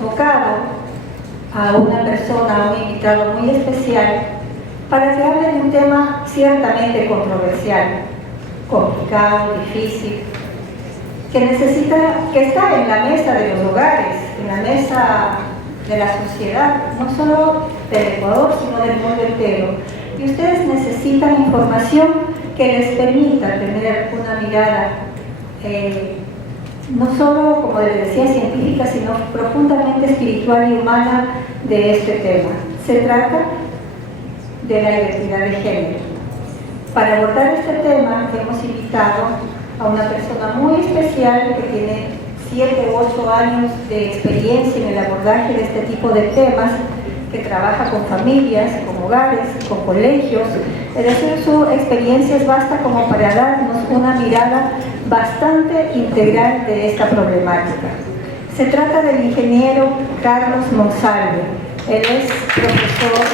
convocado a una persona, a un invitado muy especial, para que hable de un tema ciertamente controversial, complicado, difícil, que está en la mesa de los hogares, en la mesa de la sociedad, no solo del Ecuador, sino del mundo entero. Y ustedes necesitan información que les permita tener una mirada no solo, como les decía, científica, sino profundamente espiritual y humana de este tema. Se trata de la identidad de género. Para abordar este tema hemos invitado a una persona muy especial que tiene 7 u 8 años de experiencia en el abordaje de este tipo de temas, que trabaja con familias, con hogares, con colegios. Es decir, su experiencia es vasta como para darnos una mirada bastante integral de esta problemática. Se trata del ingeniero Carlos Monsalve. Él es profesor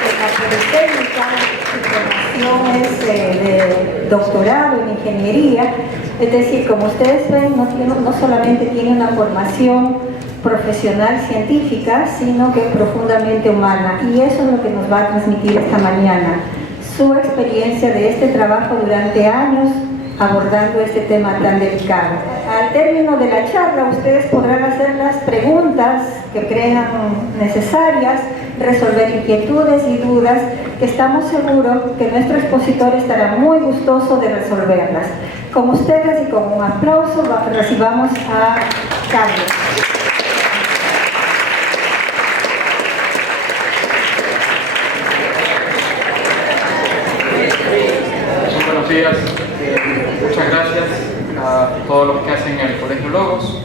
de la Politécnica, su formación es de doctorado en ingeniería. Es decir, como ustedes ven, no solamente tiene una formación profesional científica, sino que profundamente humana. Y eso es lo que nos va a transmitir esta mañana. Su experiencia de este trabajo durante años abordando este tema tan delicado. Al término de la charla, ustedes podrán hacer las preguntas que crean necesarias, resolver inquietudes y dudas, que estamos seguros que nuestro expositor estará muy gustoso de resolverlas. Con ustedes y con un aplauso recibamos a Carlos. Buenos días, muchas gracias a todos los que hacen el Colegio Logos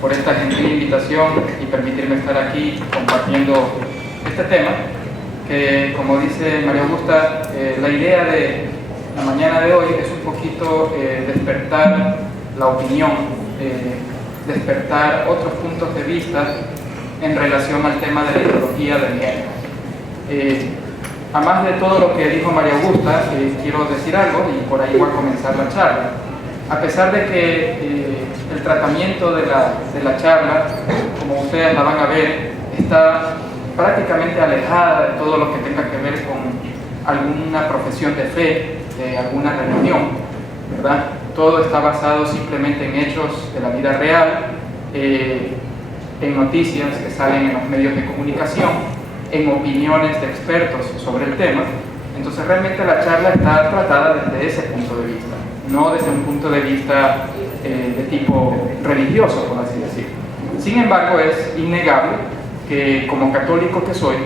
por esta gentil invitación y permitirme estar aquí compartiendo este tema que, como dice María Augusta, la idea de la mañana de hoy es un poquito despertar la opinión, despertar otros puntos de vista en relación al tema de la ideología del género. A más de todo lo que dijo María Augusta, quiero decir algo y por ahí voy a comenzar la charla. A pesar de que el tratamiento de la charla, como ustedes la van a ver, está prácticamente alejada de todo lo que tenga que ver con alguna profesión de fe, de alguna religión, ¿verdad? Todo está basado simplemente en hechos de la vida real, en noticias que salen en los medios de comunicación, en opiniones de expertos sobre el tema. Entonces realmente la charla está tratada desde ese punto de vista, no desde un punto de vista de tipo religioso, por así decirlo. Sin embargo, es innegable que como católico que soy,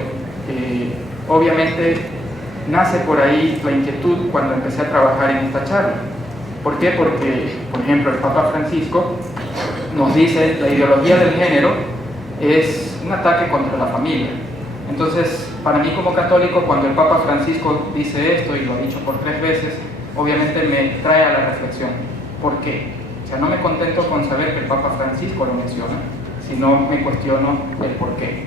obviamente nace por ahí la inquietud cuando empecé a trabajar en esta charla. ¿Por qué? Porque, por ejemplo, el Papa Francisco nos dice la ideología del género es un ataque contra la familia. Entonces, para mí como católico, cuando el Papa Francisco dice esto, y lo ha dicho por 3 veces, obviamente me trae a la reflexión. ¿Por qué? O sea, no me contento con saber que el Papa Francisco lo menciona, sino me cuestiono el por qué.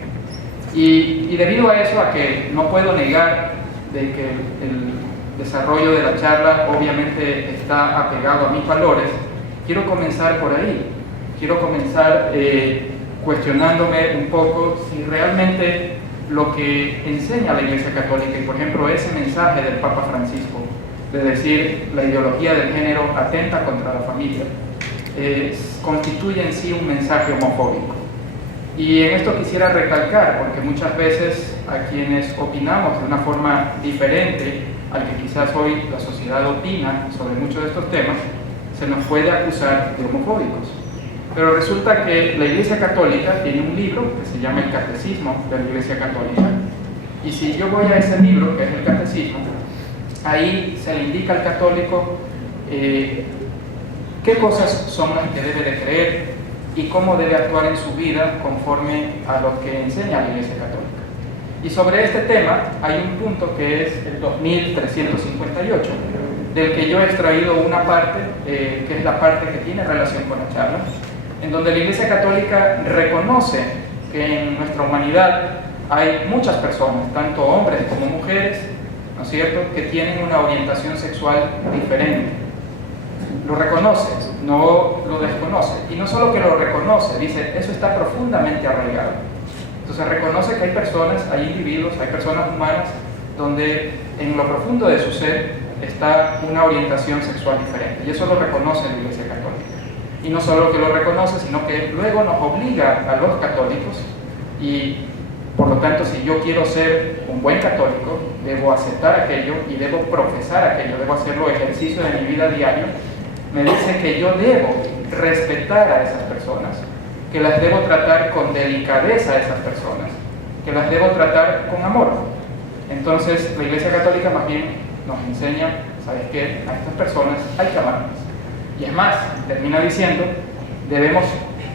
Y debido a eso, a que no puedo negar de que el desarrollo de la charla obviamente está apegado a mis valores, quiero comenzar por ahí. Quiero comenzar cuestionándome un poco si realmente lo que enseña la Iglesia Católica, y por ejemplo ese mensaje del Papa Francisco de decir la ideología del género atenta contra la familia, constituye en sí un mensaje homofóbico. Y en esto quisiera recalcar, porque muchas veces a quienes opinamos de una forma diferente al que quizás hoy la sociedad opina sobre muchos de estos temas, se nos puede acusar de homofóbicos. Pero resulta que la Iglesia Católica tiene un libro que se llama el Catecismo de la Iglesia Católica, y si yo voy a ese libro, que es el Catecismo, ahí se le indica al católico qué cosas son las que debe de creer y cómo debe actuar en su vida conforme a lo que enseña la Iglesia Católica. Y sobre este tema hay un punto que es el 2358, del que yo he extraído una parte, que es la parte que tiene relación con la charla, en donde la Iglesia Católica reconoce que en nuestra humanidad hay muchas personas, tanto hombres como mujeres, ¿no es cierto?, que tienen una orientación sexual diferente. lo reconoce, no lo desconoce. Y no solo que lo reconoce, dice, eso está profundamente arraigado. Entonces reconoce que hay personas, hay individuos, hay personas humanas donde en lo profundo de su ser está una orientación sexual diferente. Y eso lo reconoce la Iglesia Católica. Y no solo que lo reconoce, sino que luego nos obliga a los católicos, y por lo tanto, si yo quiero ser un buen católico, debo aceptar aquello y debo profesar aquello, debo hacerlo ejercicio de mi vida diario. Me dice que yo debo respetar a esas personas, que las debo tratar con delicadeza a esas personas, que las debo tratar con amor. Entonces, la Iglesia Católica más bien nos enseña, ¿sabes qué? A estas personas hay que amarlas. Y es más, termina diciendo, debemos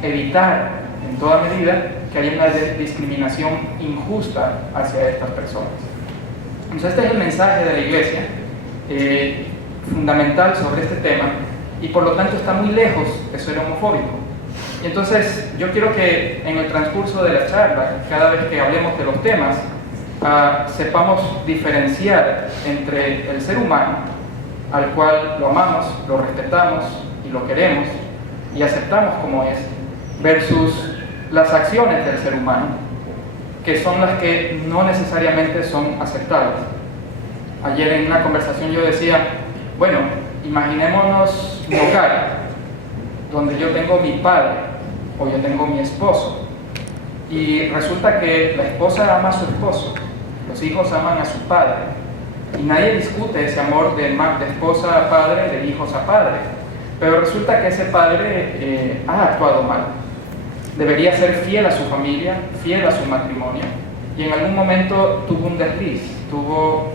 evitar en toda medida que haya una discriminación injusta hacia estas personas. Entonces este es el mensaje de la Iglesia, fundamental sobre este tema, y por lo tanto está muy lejos de ser homofóbico. Y entonces yo quiero que en el transcurso de la charla, cada vez que hablemos de los temas, sepamos diferenciar entre el ser humano, al cual lo amamos, lo respetamos y lo queremos y aceptamos como es, versus las acciones del ser humano, que son las que no necesariamente son aceptables. Ayer en una conversación yo decía, bueno, imaginémonos un hogar donde yo tengo mi padre o yo tengo mi esposo, y resulta que la esposa ama a su esposo, los hijos aman a su padre, y nadie discute ese amor de esposa a padre, de hijos a padre, pero resulta que ese padre ha actuado mal. Debería ser fiel a su familia, fiel a su matrimonio, y en algún momento tuvo un desliz, tuvo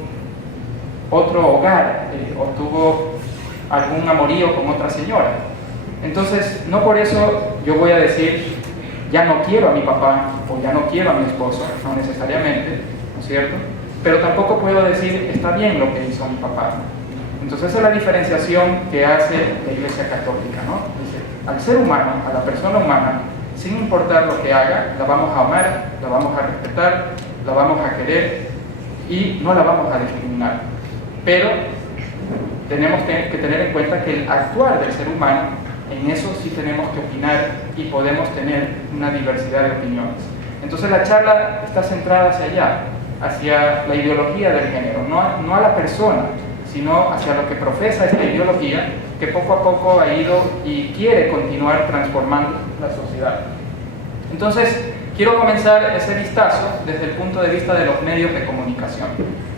otro hogar, o tuvo algún amorío con otra señora. Entonces, no por eso yo voy a decir, ya no quiero a mi papá, o ya no quiero a mi esposo, no necesariamente, ¿no es cierto? Pero tampoco puedo decir, está bien lo que hizo mi papá. Entonces esa es la diferenciación que hace la Iglesia Católica, ¿no? Dice, al ser humano, a la persona humana, sin importar lo que haga, la vamos a amar, la vamos a respetar, la vamos a querer y no la vamos a discriminar. Pero tenemos que tener en cuenta que el actuar del ser humano, en eso sí tenemos que opinar y podemos tener una diversidad de opiniones. Entonces la charla está centrada hacia allá, hacia la ideología del género, no a la persona, sino hacia lo que profesa esta ideología, que poco a poco ha ido y quiere continuar transformando la sociedad. Entonces, quiero comenzar ese vistazo desde el punto de vista de los medios de comunicación.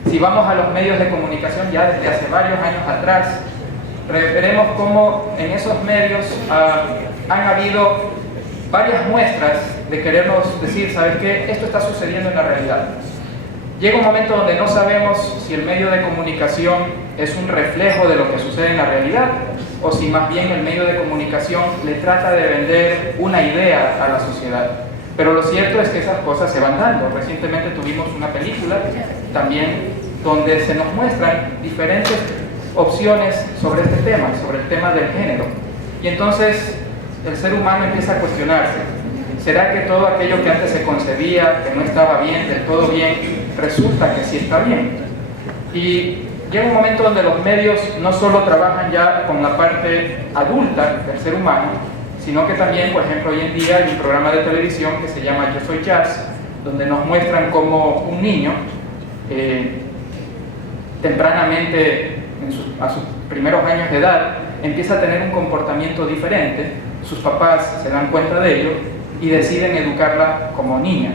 Si vamos a los medios de comunicación ya desde hace varios años atrás, veremos cómo en esos medios han habido varias muestras de querernos decir, ¿sabes qué? Esto está sucediendo en la realidad. Llega un momento donde no sabemos si el medio de comunicación es un reflejo de lo que sucede en la realidad, o si más bien el medio de comunicación le trata de vender una idea a la sociedad. Pero lo cierto es que esas cosas se van dando. Recientemente tuvimos una película también donde se nos muestran diferentes opciones sobre este tema, sobre el tema del género. Y entonces el ser humano empieza a cuestionarse, ¿será que todo aquello que antes se concebía que no estaba bien, del todo bien, resulta que sí está bien? Y llega un momento donde los medios no solo trabajan ya con la parte adulta del ser humano, sino que también, por ejemplo, hoy en día hay un programa de televisión que se llama Yo Soy Jazz, donde nos muestran cómo un niño tempranamente, a sus primeros años de edad, empieza a tener un comportamiento diferente. Sus papás se dan cuenta de ello y deciden educarla como niña,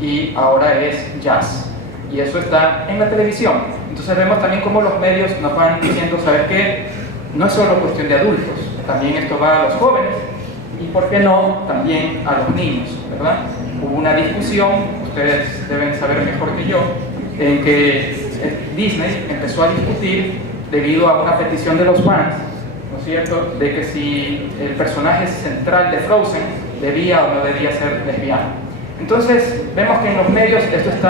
y ahora es jazz, y eso está en la televisión. Entonces vemos también cómo los medios nos van diciendo, ¿sabes qué? No es solo cuestión de adultos, también esto va a los jóvenes, y por qué no, también a los niños, ¿verdad? Hubo una discusión, ustedes deben saber mejor que yo, en que Disney empezó a discutir debido a una petición de los fans, ¿no es cierto?, de que si el personaje central de Frozen debía o no debía ser lesbiana. Entonces vemos que en los medios esto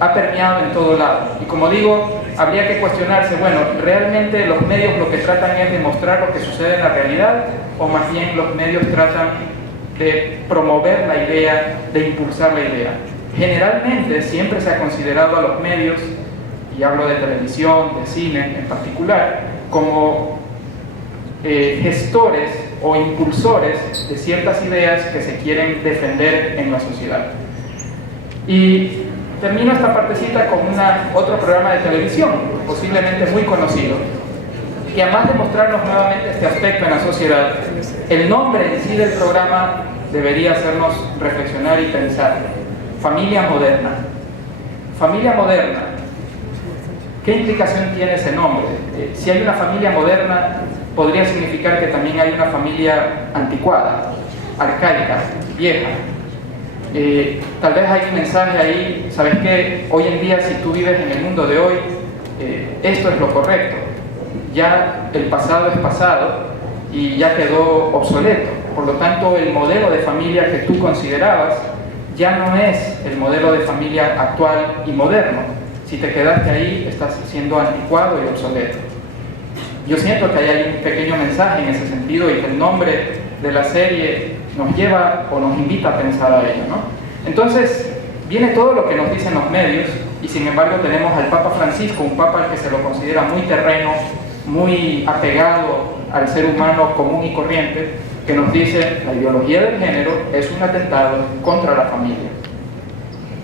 ha permeado en todo lado, y como digo, habría que cuestionarse, bueno, ¿realmente los medios lo que tratan es de mostrar lo que sucede en la realidad, o más bien los medios tratan de promover la idea, de impulsar la idea? Generalmente siempre se ha considerado a los medios, y hablo de televisión, de cine en particular, como gestores o impulsores de ciertas ideas que se quieren defender en la sociedad. Y termino esta partecita con otro programa de televisión, posiblemente muy conocido, que además de mostrarnos nuevamente este aspecto en la sociedad, el nombre en sí del programa debería hacernos reflexionar y pensar. Familia moderna. Familia moderna. ¿Qué implicación tiene ese nombre? Si hay una familia moderna, podría significar que también hay una familia anticuada, arcaica, vieja. Tal vez hay un mensaje ahí, ¿sabes qué? Hoy en día, si tú vives en el mundo de hoy, esto es lo correcto. Ya el pasado es pasado y ya quedó obsoleto. Por lo tanto, el modelo de familia que tú considerabas ya no es el modelo de familia actual y moderno. Si te quedaste ahí, estás siendo anticuado y obsoleto. Yo siento que hay un pequeño mensaje en ese sentido y que el nombre de la serie nos lleva o nos invita a pensar a ello, ¿no? Entonces, viene todo lo que nos dicen los medios y sin embargo tenemos al Papa Francisco, un papa al que se lo considera muy terreno, muy apegado al ser humano común y corriente, que nos dice la ideología del género es un atentado contra la familia.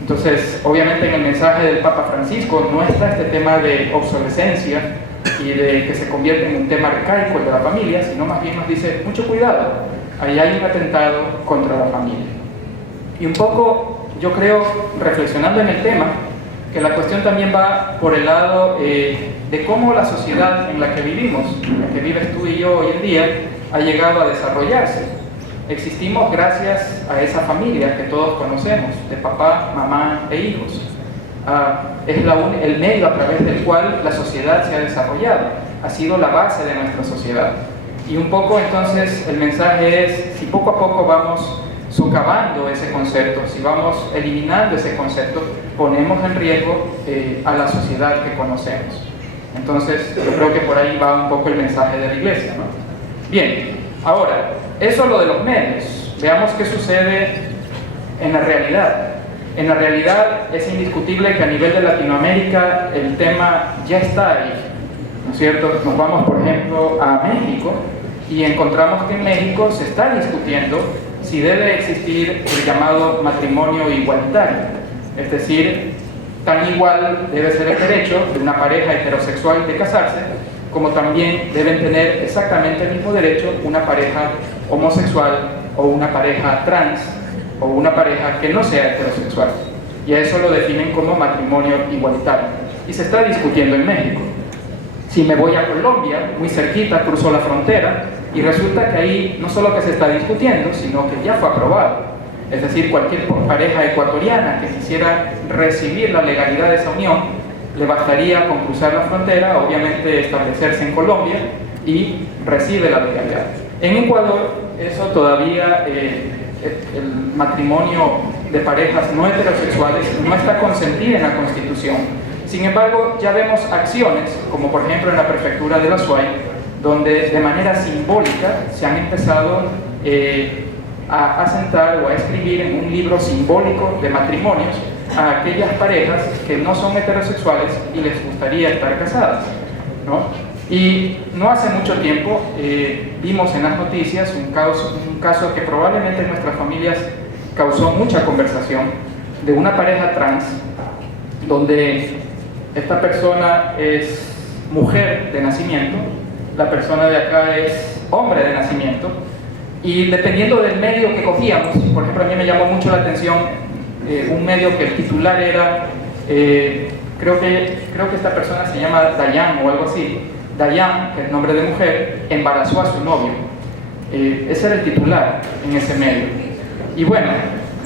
Entonces, obviamente en el mensaje del Papa Francisco no está este tema de obsolescencia y de que se convierte en un tema arcaico el de la familia, sino más bien nos dice, mucho cuidado, ahí hay un atentado contra la familia. Y un poco, yo creo, reflexionando en el tema, que la cuestión también va por el lado de cómo la sociedad en la que vivimos, en la que vives tú y yo hoy en día, ha llegado a desarrollarse. Existimos gracias a esa familia que todos conocemos, de papá, mamá e hijos. Es el medio a través del cual la sociedad se ha desarrollado, ha sido la base de nuestra sociedad. Y un poco entonces el mensaje es, si poco a poco vamos socavando ese concepto, si vamos eliminando ese concepto, ponemos en riesgo a la sociedad que conocemos. Entonces yo creo que por ahí va un poco el mensaje de la Iglesia, ¿no? Bien, ahora, eso es lo de los medios. Veamos qué sucede en la realidad. En la realidad es indiscutible que a nivel de Latinoamérica el tema ya está ahí, ¿no es cierto? Nos vamos, por ejemplo, a México y encontramos que en México se está discutiendo si debe existir el llamado matrimonio igualitario, es decir, tan igual debe ser el derecho de una pareja heterosexual de casarse, como también deben tener exactamente el mismo derecho una pareja homosexual o una pareja trans o una pareja que no sea heterosexual. Y a eso lo definen como matrimonio igualitario. Y se está discutiendo en México. Si me voy a Colombia, muy cerquita, cruzo la frontera, y resulta que ahí no solo que se está discutiendo, sino que ya fue aprobado. Es decir, cualquier pareja ecuatoriana que quisiera recibir la legalidad de esa unión, le bastaría con cruzar la frontera, obviamente establecerse en Colombia, y recibe la legalidad. En Ecuador, eso todavía, el matrimonio de parejas no heterosexuales no está consentido en la Constitución. Sin embargo, ya vemos acciones, como por ejemplo en la prefectura de La Suay, donde de manera simbólica se han empezado a asentar o a escribir en un libro simbólico de matrimonios a aquellas parejas que no son heterosexuales y les gustaría estar casadas, ¿no? Y no hace mucho tiempo vimos en las noticias un caso que probablemente en nuestras familias causó mucha conversación, de una pareja trans, donde esta persona es mujer de nacimiento, la persona de acá es hombre de nacimiento, y dependiendo del medio que cogíamos, por ejemplo, a mí me llamó mucho la atención un medio que el titular era, creo que esta persona se llama Dayan o algo así. Dayan, que es nombre de mujer, embarazó a su novio. Ese era el titular en ese medio. Y bueno,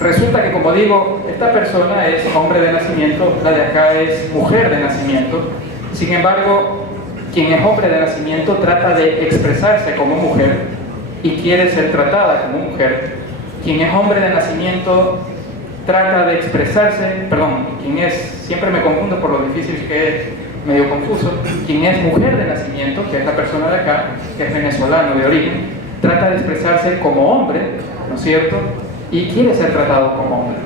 resulta que, como digo, esta persona es hombre de nacimiento, la de acá es mujer de nacimiento. Sin embargo, quien es hombre de nacimiento trata de expresarse como mujer y quiere ser tratada como mujer. Quien es hombre de nacimiento trata de expresarse, siempre me confundo por lo difícil que es, medio confuso, quien es mujer de nacimiento, que es la persona de acá, que es venezolano de origen, trata de expresarse como hombre, ¿no es cierto? Y quiere ser tratado como hombre.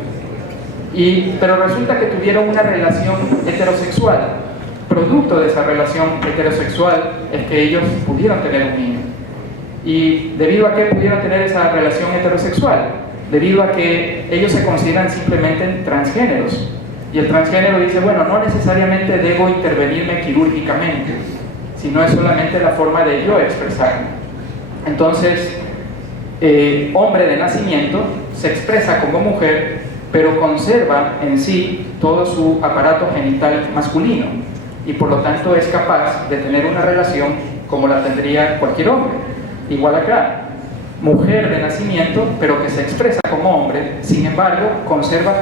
Pero resulta que tuvieron una relación heterosexual. Producto de esa relación heterosexual es que ellos pudieron tener un niño. ¿Y debido a qué pudieron tener esa relación heterosexual? Debido a que ellos se consideran simplemente transgéneros. Y el transgénero dice, bueno, no necesariamente debo intervenirme quirúrgicamente, sino es solamente la forma de yo expresarme. Entonces, hombre de nacimiento se expresa como mujer, pero conserva en sí todo su aparato genital masculino y por lo tanto es capaz de tener una relación como la tendría cualquier hombre. Igual acá, mujer de nacimiento, pero que se expresa como hombre, sin embargo, conserva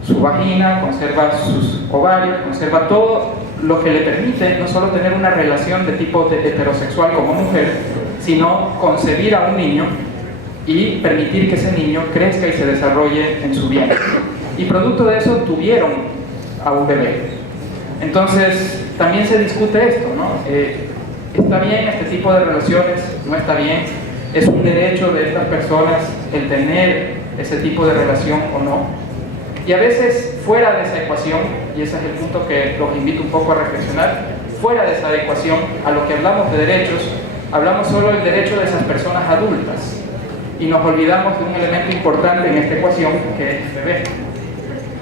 su vagina, conserva sus ovarios, conserva todo lo que le permite no solo tener una relación de tipo heterosexual como mujer, sino concebir a un niño y permitir que ese niño crezca y se desarrolle en su vientre. Y producto de eso tuvieron a un bebé. Entonces, también se discute esto, ¿no? ¿Está bien este tipo de relaciones? ¿No está bien? ¿Es un derecho de estas personas el tener ese tipo de relación o no? Y a veces, fuera de esa ecuación, y ese es el punto que los invito un poco a reflexionar, fuera de esa ecuación, a lo que hablamos de derechos, hablamos solo del derecho de esas personas adultas y nos olvidamos de un elemento importante en esta ecuación, que es el bebé.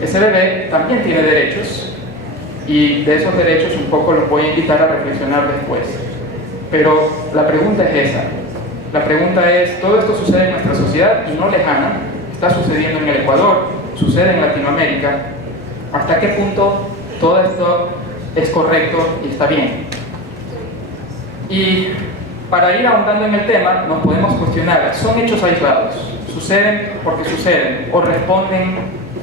Ese bebé también tiene derechos y de esos derechos un poco los voy a invitar a reflexionar después. Pero la pregunta es esa. La pregunta es, todo esto sucede en nuestra sociedad y no lejana, está sucediendo en el Ecuador, sucede en Latinoamérica. ¿Hasta qué punto todo esto es correcto y está bien? Y para ir ahondando en el tema, nos podemos cuestionar, ¿son hechos aislados? ¿Suceden porque suceden? ¿O responden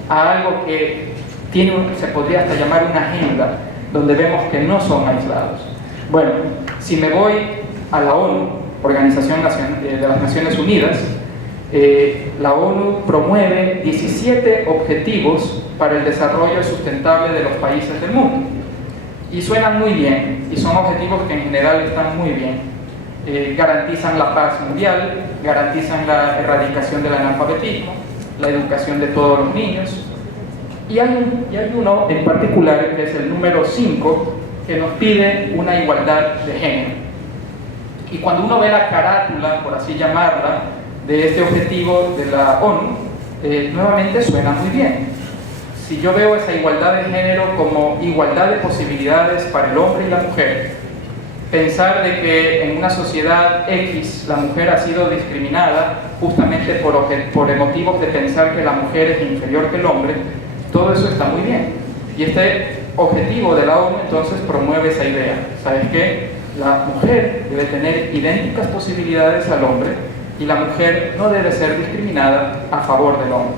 a algo que se podría hasta llamar una agenda, donde vemos que no son aislados? Bueno, si me voy a la ONU, Organización de las Naciones Unidas, la ONU promueve 17 objetivos para el desarrollo sustentable de los países del mundo. Y suenan muy bien, y son objetivos que en general están muy bien. Garantizan la paz mundial, garantizan la erradicación del analfabetismo, la educación de todos los niños. Y hay uno en particular, que es el número 5, que nos pide una igualdad de género. Y cuando uno ve la carátula, por así llamarla, de este objetivo de la ONU, nuevamente suena muy bien. Si yo veo esa igualdad de género como igualdad de posibilidades para el hombre y la mujer, pensar de que en una sociedad X la mujer ha sido discriminada justamente por motivos de pensar que la mujer es inferior que el hombre, todo eso está muy bien. Y este objetivo de la ONU entonces promueve esa idea. ¿Sabes qué? La mujer debe tener idénticas posibilidades al hombre y la mujer no debe ser discriminada a favor del hombre.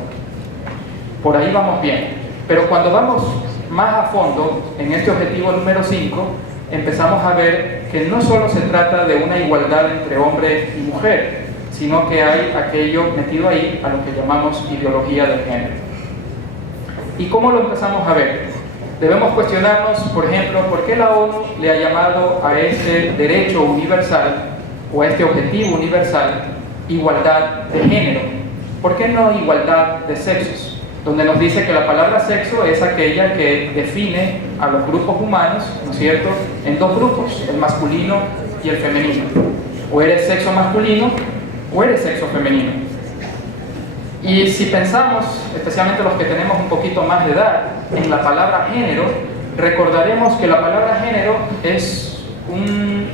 Por ahí vamos bien. Pero cuando vamos más a fondo en este objetivo número 5, empezamos a ver que no solo se trata de una igualdad entre hombre y mujer, sino que hay aquello metido ahí a lo que llamamos ideología del género. ¿Y cómo lo empezamos a ver? Debemos cuestionarnos, por ejemplo, por qué la ONU le ha llamado a este derecho universal o a este objetivo universal igualdad de género. ¿Por qué no igualdad de sexos? Donde nos dice que la palabra sexo es aquella que define a los grupos humanos, ¿no es cierto?, en dos grupos, el masculino y el femenino. O eres sexo masculino o eres sexo femenino. Y si pensamos, especialmente los que tenemos un poquito más de edad, en la palabra género, recordaremos que la palabra género es un,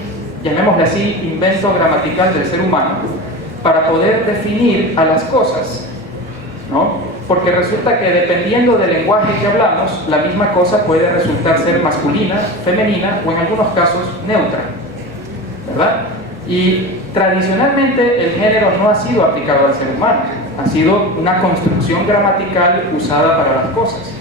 llamémosle así, invento gramatical del ser humano para poder definir a las cosas, ¿no? Porque resulta que dependiendo del lenguaje que hablamos, la misma cosa puede resultar ser masculina, femenina o en algunos casos neutra, ¿verdad? Y tradicionalmente el género no ha sido aplicado al ser humano, ha sido una construcción gramatical usada para las cosas.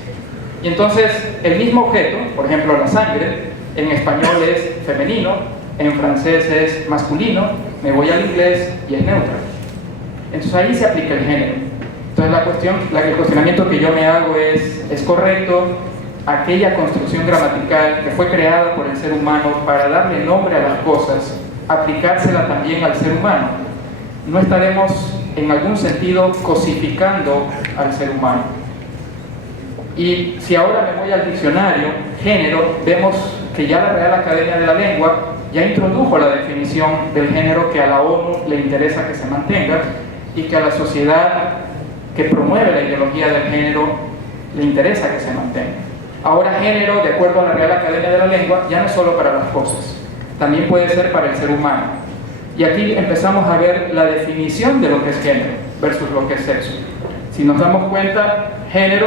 Y entonces el mismo objeto, por ejemplo la sangre, en español es femenino, en francés es masculino, me voy al inglés y es neutra. Entonces ahí se aplica el género. Entonces el cuestionamiento que yo me hago es correcto aquella construcción gramatical que fue creada por el ser humano para darle nombre a las cosas, aplicársela también al ser humano? ¿No estaremos en algún sentido cosificando al ser humano? Y si ahora me voy al diccionario, género, vemos que ya la Real Academia de la Lengua ya introdujo la definición del género que a la ONU le interesa que se mantenga y que a la sociedad que promueve la ideología del género le interesa que se mantenga. Ahora género, de acuerdo a la Real Academia de la Lengua, ya no es solo para las cosas, también puede ser para el ser humano. Y aquí empezamos a ver la definición de lo que es género versus lo que es sexo. Si nos damos cuenta, género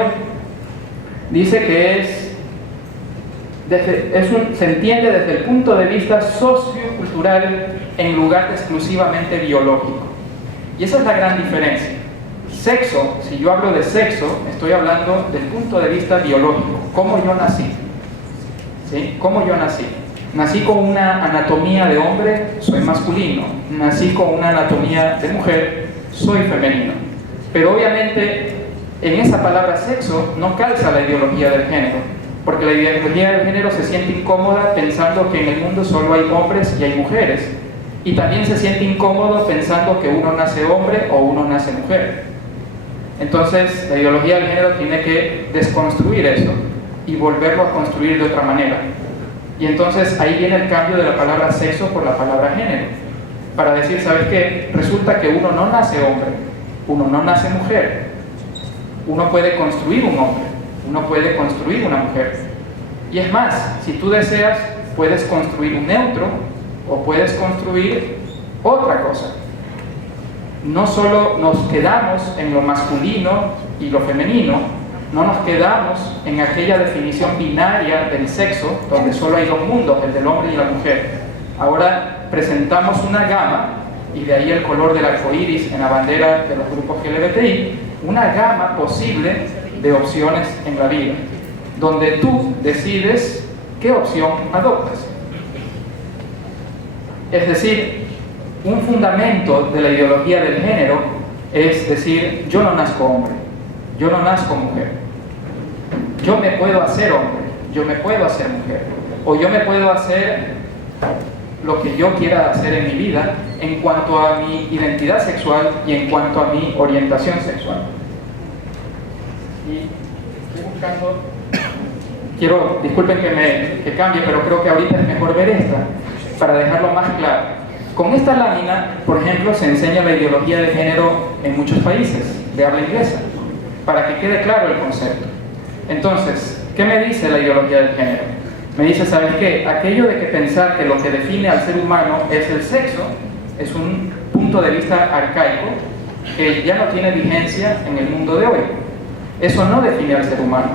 dice que se entiende desde el punto de vista sociocultural en lugar de exclusivamente biológico. Y esa es la gran diferencia. Sexo, si yo hablo de sexo, estoy hablando del punto de vista biológico, cómo yo nací. ¿Sí? ¿Cómo yo nací? Nací con una anatomía de hombre, soy masculino. Nací con una anatomía de mujer, soy femenino. Pero obviamente en esa palabra sexo no calza la ideología del género, porque la ideología del género se siente incómoda pensando que en el mundo solo hay hombres y hay mujeres, y también se siente incómodo pensando que uno nace hombre o uno nace mujer. Entonces la ideología del género tiene que desconstruir eso y volverlo a construir de otra manera. Y entonces ahí viene el cambio de la palabra sexo por la palabra género, para decir, ¿sabes qué? Resulta que uno no nace hombre, uno no nace mujer, uno puede construir un hombre, uno puede construir una mujer. Y es más, si tú deseas, puedes construir un neutro o puedes construir otra cosa. No solo nos quedamos en lo masculino y lo femenino, no nos quedamos en aquella definición binaria del sexo, donde solo hay dos mundos, el del hombre y la mujer. Ahora presentamos una gama, y de ahí el color del arco iris en la bandera de los grupos LGBTI, una gama posible de opciones en la vida, donde tú decides qué opción adoptas. Es decir, un fundamento de la ideología del género es decir, yo no nazco hombre, yo no nazco mujer, yo me puedo hacer hombre, yo me puedo hacer mujer, o yo me puedo hacer lo que yo quiera hacer en mi vida en cuanto a mi identidad sexual y en cuanto a mi orientación sexual. Y estoy buscando, disculpen que cambie, pero creo que ahorita es mejor ver esta para dejarlo más claro. Con esta lámina, por ejemplo, se enseña la ideología de género en muchos países de habla inglesa, para que quede claro el concepto. Entonces, ¿qué me dice la ideología del género? Me dice, ¿sabes qué? Aquello de que pensar que lo que define al ser humano es el sexo, es un punto de vista arcaico que ya no tiene vigencia en el mundo de hoy. Eso no define al ser humano.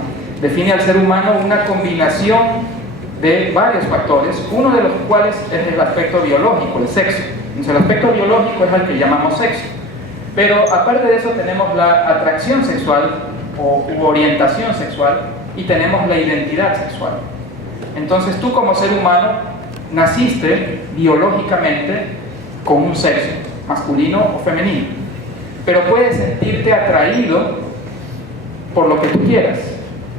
Define al ser humano una combinación de varios factores, uno de los cuales es el aspecto biológico, el sexo. Entonces, el aspecto biológico es al que llamamos sexo. Pero aparte de eso tenemos la atracción sexual u orientación sexual y tenemos la identidad sexual. Entonces tú como ser humano naciste biológicamente con un sexo, masculino o femenino, pero puedes sentirte atraído por lo que tú quieras.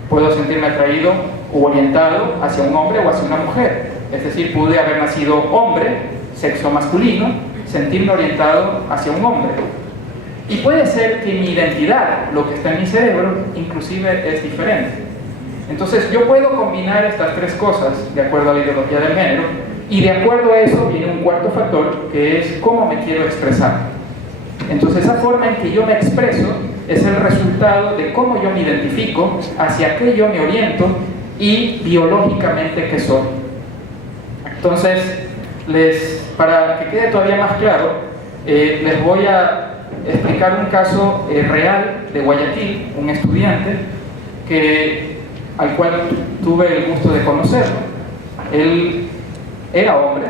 Puedo sentirme atraído o orientado hacia un hombre o hacia una mujer. Es decir, pude haber nacido hombre, sexo masculino, sentirme orientado hacia un hombre. Y puede ser que mi identidad, lo que está en mi cerebro, inclusive es diferente. Entonces yo puedo combinar estas tres cosas de acuerdo a la ideología del género, y de acuerdo a eso viene un cuarto factor, que es cómo me quiero expresar. Entonces esa forma en que yo me expreso es el resultado de cómo yo me identifico, hacia qué yo me oriento y biológicamente qué soy. Entonces, para que quede todavía más claro, les voy a explicar un caso real de Guayaquil, un estudiante al cual tuve el gusto de conocerlo. Él era hombre,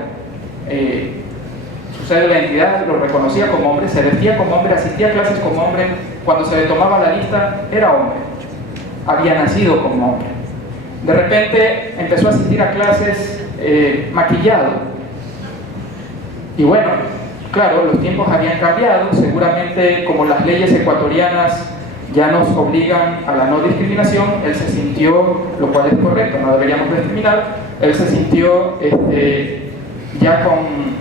su cédula de identidad lo reconocía como hombre, se vestía como hombre, asistía a clases como hombre, cuando se le tomaba la lista era hombre, había nacido como hombre. De repente empezó a asistir a clases maquillado, y bueno, claro, los tiempos habían cambiado, seguramente como las leyes ecuatorianas ya nos obligan a la no discriminación, él se sintió, lo cual es correcto, no deberíamos discriminar, él se sintió ya con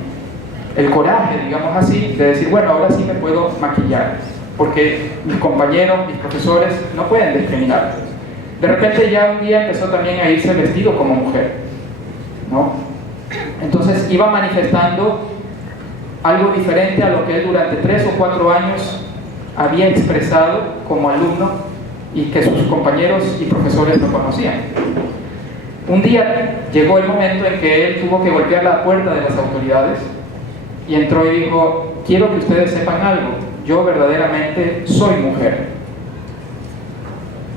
el coraje, digamos así, de decir, bueno, ahora sí me puedo maquillar, porque mis compañeros, mis profesores no pueden discriminar. De repente ya un día empezó también a irse vestido como mujer, ¿no? Entonces iba manifestando algo diferente a lo que él durante 3 o 4 años había expresado como alumno y que sus compañeros y profesores no conocían. Un día llegó el momento en que él tuvo que golpear la puerta de las autoridades y entró y dijo: quiero que ustedes sepan algo, yo verdaderamente soy mujer.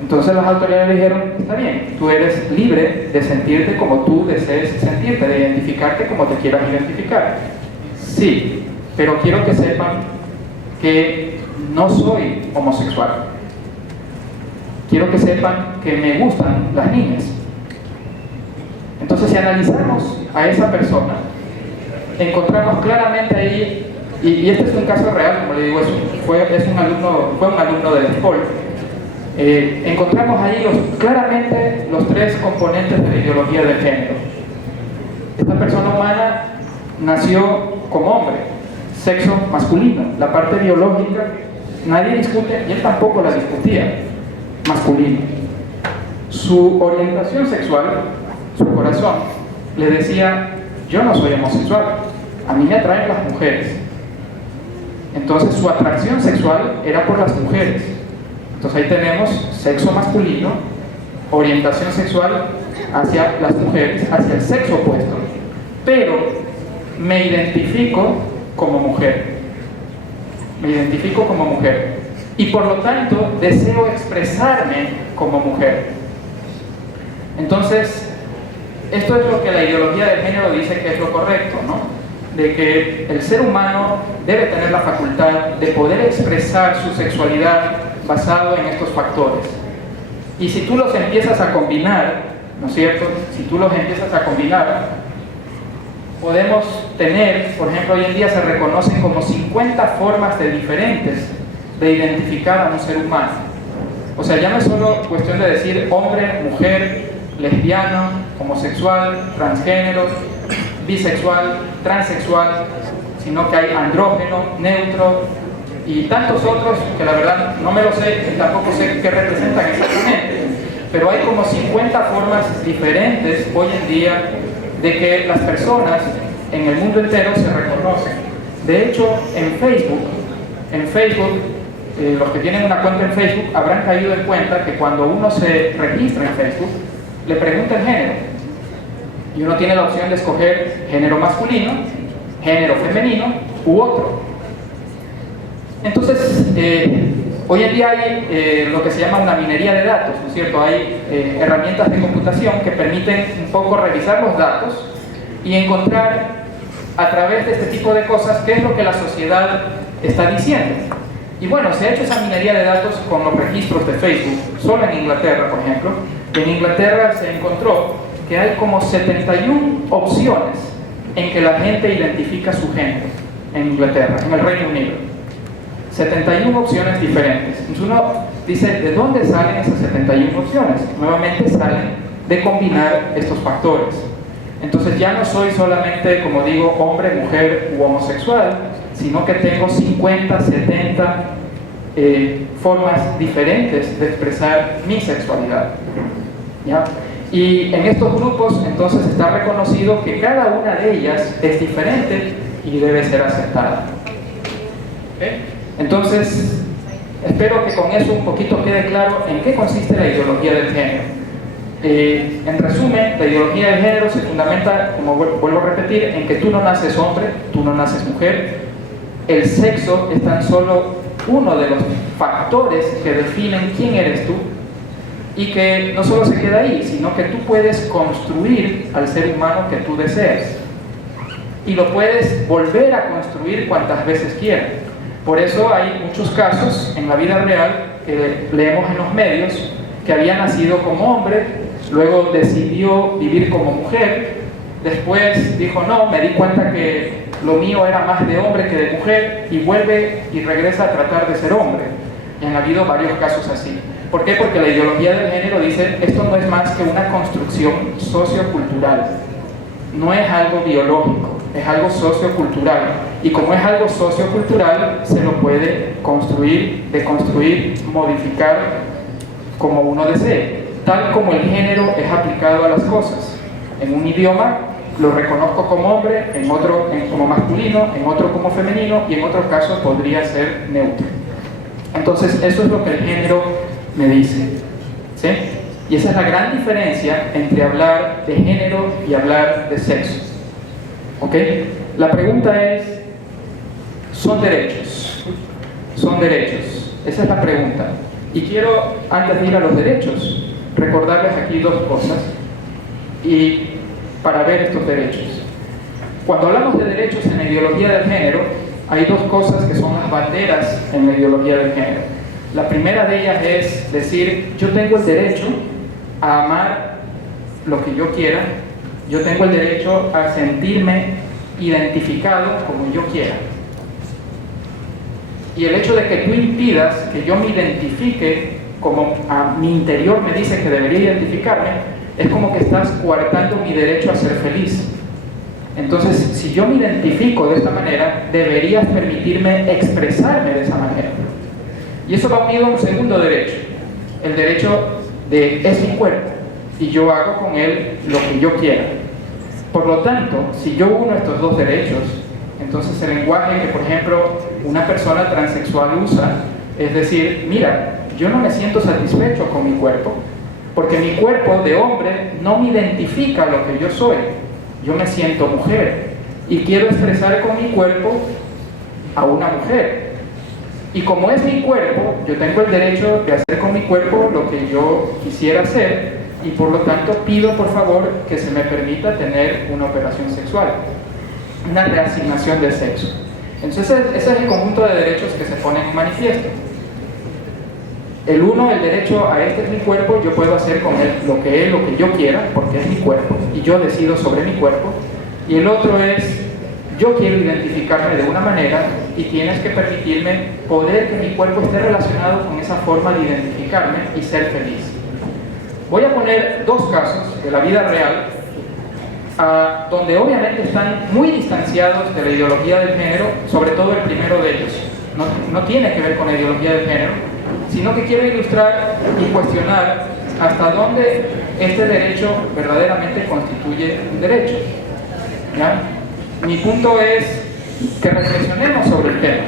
Entonces las autoridades le dijeron: está bien, tú eres libre de sentirte como tú desees sentirte, de identificarte como te quieras identificar. Sí, pero quiero que sepan que no soy homosexual. Quiero que sepan que me gustan las niñas. Entonces, si analizamos a esa persona, encontramos claramente ahí, y este es un caso real, como le digo, fue un alumno del SPOL. Encontramos ahí claramente los 3 componentes de la ideología del género. Esta persona humana nació como hombre, sexo masculino, la parte biológica nadie discute, y él tampoco la discutía, masculino. Su orientación sexual, su corazón, le decía: yo no soy homosexual, a mí me atraen las mujeres. Entonces su atracción sexual era por las mujeres. Entonces ahí tenemos sexo masculino, orientación sexual hacia las mujeres, hacia el sexo opuesto. Pero me identifico como mujer. Me identifico como mujer. Y por lo tanto deseo expresarme como mujer. Entonces, esto es lo que la ideología del género dice que es lo correcto, ¿no? De que el ser humano debe tener la facultad de poder expresar su sexualidad basado en estos factores. Y si tú los empiezas a combinar, ¿no es cierto? Si tú los empiezas a combinar, podemos tener, por ejemplo, hoy en día se reconocen como 50 formas diferentes de identificar a un ser humano. O sea, ya no es solo cuestión de decir hombre, mujer, lesbiano, homosexual, transgénero, bisexual, transexual, sino que hay andrógeno, neutro y tantos otros que la verdad no me lo sé y tampoco sé qué representan exactamente, pero hay como 50 formas diferentes hoy en día de que las personas en el mundo entero se reconocen. De hecho, en Facebook, los que tienen una cuenta en Facebook habrán caído en cuenta que cuando uno se registra en Facebook, le pregunta el género y uno tiene la opción de escoger género masculino, género femenino u otro. Entonces, hoy en día hay lo que se llama una minería de datos, ¿no es cierto? Hay herramientas de computación que permiten un poco revisar los datos y encontrar a través de este tipo de cosas qué es lo que la sociedad está diciendo. Y bueno, se ha hecho esa minería de datos con los registros de Facebook, solo en Inglaterra, por ejemplo. En Inglaterra se encontró que hay como 71 opciones en que la gente identifica su género en Inglaterra, en el Reino Unido. 71 opciones diferentes. Entonces uno dice, ¿de dónde salen esas 71 opciones? Nuevamente salen de combinar estos factores. Entonces ya no soy solamente, como digo, hombre, mujer u homosexual, sino que tengo 50, 70 formas diferentes de expresar mi sexualidad. ¿Ya? Y en estos grupos entonces está reconocido que cada una de ellas es diferente y debe ser aceptada. ¿Okay? Entonces, espero que con eso un poquito quede claro en qué consiste la ideología del género. En resumen, la ideología del género se fundamenta, como vuelvo a repetir, en que tú no naces hombre, tú no naces mujer. El sexo es tan solo uno de los factores que definen quién eres tú, y que no solo se queda ahí, sino que tú puedes construir al ser humano que tú desees y lo puedes volver a construir cuantas veces quieras. Por eso hay muchos casos en la vida real que leemos en los medios que había nacido como hombre, luego decidió vivir como mujer, después dijo no, me di cuenta que lo mío era más de hombre que de mujer, y vuelve y regresa a tratar de ser hombre. Y han habido varios casos así. ¿Por qué? Porque la ideología del género dice esto no es más que una construcción sociocultural, no es algo biológico, es algo sociocultural, y como es algo sociocultural se lo puede construir, deconstruir, modificar como uno desee, tal como el género es aplicado a las cosas. En un idioma lo reconozco como hombre, en otro como masculino, en otro como femenino y en otros casos podría ser neutro. Entonces eso es lo que el género me dice, ¿sí? Y esa es la gran diferencia entre hablar de género y hablar de sexo. ¿Ok? La pregunta es, ¿son derechos? ¿Son derechos? Esa es la pregunta. Y quiero, antes de ir a los derechos, recordarles aquí dos cosas y para ver estos derechos. Cuando hablamos de derechos en la ideología del género, hay dos cosas que son las banderas en la ideología del género. La primera de ellas es decir, yo tengo el derecho a amar lo que yo quiera, yo tengo el derecho a sentirme identificado como yo quiera. Y el hecho de que tú impidas que yo me identifique como a mi interior me dice que debería identificarme, es como que estás coartando mi derecho a ser feliz. Entonces, si yo me identifico de esta manera, deberías permitirme expresarme de esa manera. Y eso va unido a un segundo derecho, el derecho de es mi cuerpo y yo hago con él lo que yo quiera. Por lo tanto, si yo uno estos dos derechos, entonces el lenguaje que, por ejemplo, una persona transexual usa, es decir, mira, yo no me siento satisfecho con mi cuerpo, porque mi cuerpo de hombre no me identifica lo que yo soy. Yo me siento mujer y quiero expresar con mi cuerpo a una mujer. Y como es mi cuerpo, yo tengo el derecho de hacer con mi cuerpo lo que yo quisiera hacer y por lo tanto pido por favor que se me permita tener una operación sexual, una reasignación de sexo. Entonces ese es el conjunto de derechos que se ponen en manifiesto. El uno, el derecho a este es mi cuerpo, yo puedo hacer con él lo que yo quiera, porque es mi cuerpo, y yo decido sobre mi cuerpo. Y el otro es, yo quiero identificarme de una manera y tienes que permitirme poder que mi cuerpo esté relacionado con esa forma de identificarme y ser feliz. Voy a poner dos casos de la vida real, donde obviamente están muy distanciados de la ideología del género, sobre todo el primero de ellos. No tiene que ver con la ideología del género, sino que quiero ilustrar y cuestionar hasta dónde este derecho verdaderamente constituye un derecho. ¿Ya? Mi punto es que reflexionemos sobre el tema.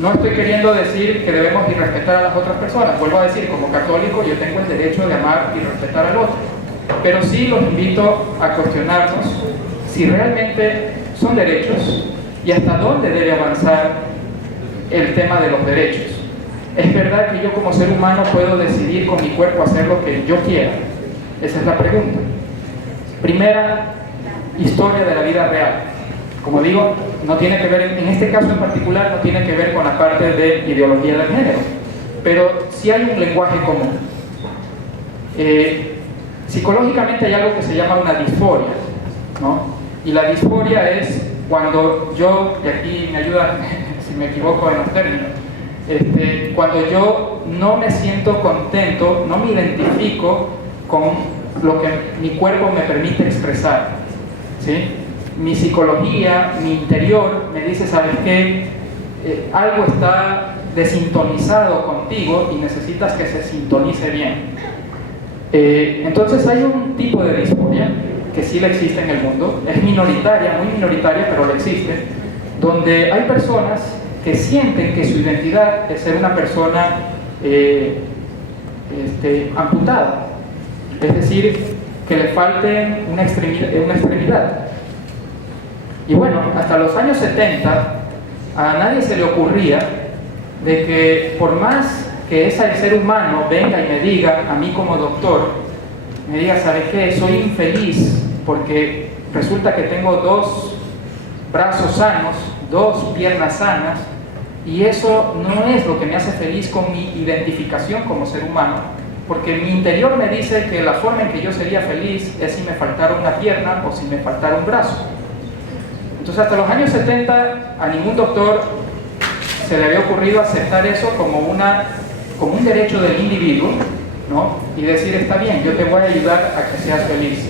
No estoy queriendo decir que debemos irrespetar a las otras personas. Vuelvo a decir, como católico yo tengo el derecho de amar y respetar al otro. Pero sí los invito a cuestionarnos si realmente son derechos y hasta dónde debe avanzar el tema de los derechos. ¿Es verdad que yo como ser humano puedo decidir con mi cuerpo hacer lo que yo quiera? Esa es la pregunta. Primera historia de la vida real. Como digo, no tiene que ver, en este caso en particular, no tiene que ver con la parte de ideología del género, pero sí hay un lenguaje común. Psicológicamente hay algo que se llama una disforia, ¿no? Y la disforia es cuando yo, y aquí me ayuda si me equivoco en los términos, cuando yo no me siento contento, no me identifico con lo que mi cuerpo me permite expresar, ¿sí? Mi psicología, mi interior me dice, ¿sabes qué? Algo está desintonizado contigo y necesitas que se sintonice bien. Entonces hay un tipo de disforia que sí la existe en el mundo, es minoritaria, muy minoritaria, pero la existe, donde hay personas que sienten que su identidad es ser una persona amputada, es decir, que le falte una extremidad. Y bueno, hasta los años 70 a nadie se le ocurría de que por más que ese ser humano venga y me diga, a mí como doctor, me diga, ¿sabes qué? Soy infeliz porque resulta que tengo 2 brazos sanos, 2 piernas sanas, y eso no es lo que me hace feliz con mi identificación como ser humano, porque mi interior me dice que la forma en que yo sería feliz es si me faltara una pierna o si me faltara un brazo. Entonces hasta los años 70 a ningún doctor se le había ocurrido aceptar eso como un derecho del individuo, ¿no? Y decir, está bien, yo te voy a ayudar a que seas feliz.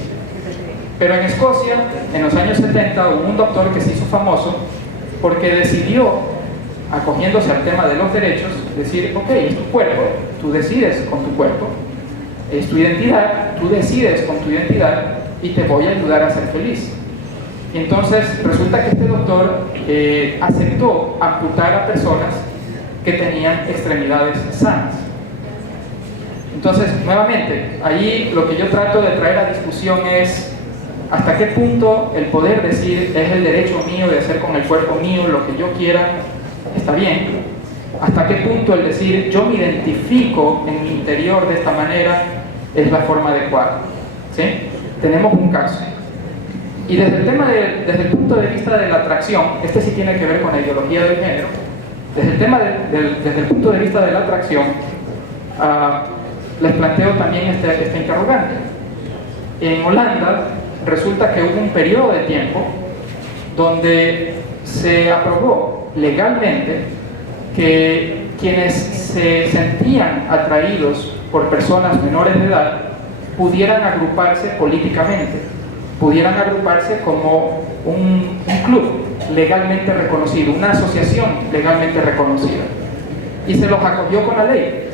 Pero en Escocia, en los años 70, hubo un doctor que se hizo famoso porque decidió, acogiéndose al tema de los derechos, decir, ok, es tu cuerpo, tú decides con tu cuerpo, es tu identidad, tú decides con tu identidad y te voy a ayudar a ser feliz. Entonces resulta que este doctor aceptó amputar a personas que tenían extremidades sanas. Entonces, nuevamente, ahí lo que yo trato de traer a discusión es hasta qué punto el poder decir es el derecho mío de hacer con el cuerpo mío lo que yo quiera, está bien. Hasta qué punto el decir yo me identifico en mi interior de esta manera es la forma adecuada. ¿Sí? Tenemos un caso. Y desde el punto de vista de la atracción, este sí tiene que ver con la ideología del género, desde el punto de vista de la atracción, les planteo también este interrogante. En Holanda resulta que hubo un periodo de tiempo donde se aprobó legalmente que quienes se sentían atraídos por personas menores de edad pudieran agruparse políticamente, pudieran agruparse como un club legalmente reconocido, una asociación legalmente reconocida, y se los acogió con la ley.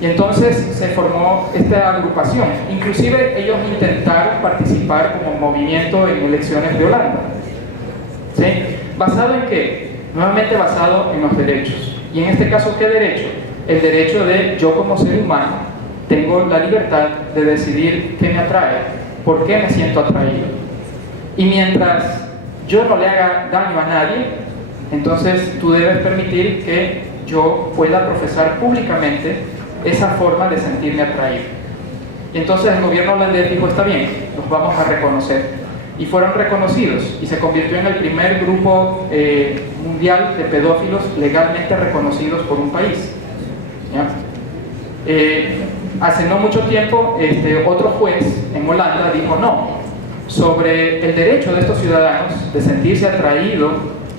Y entonces se formó esta agrupación. Inclusive ellos intentaron participar como movimiento en elecciones de Holanda. ¿Sí? ¿Basado en qué? Nuevamente basado en los derechos. Y en este caso, ¿qué derecho? El derecho de yo como ser humano tengo la libertad de decidir qué me atrae, por qué me siento atraído. Y mientras yo no le haga daño a nadie, entonces tú debes permitir que yo pueda profesar públicamente esa forma de sentirme atraído. Y entonces el gobierno holandés dijo, está bien, los vamos a reconocer. Y fueron reconocidos y se convirtió en el primer grupo mundial de pedófilos legalmente reconocidos por un país. ¿Ya? Hace no mucho tiempo otro juez en Holanda dijo no, sobre el derecho de estos ciudadanos de sentirse atraídos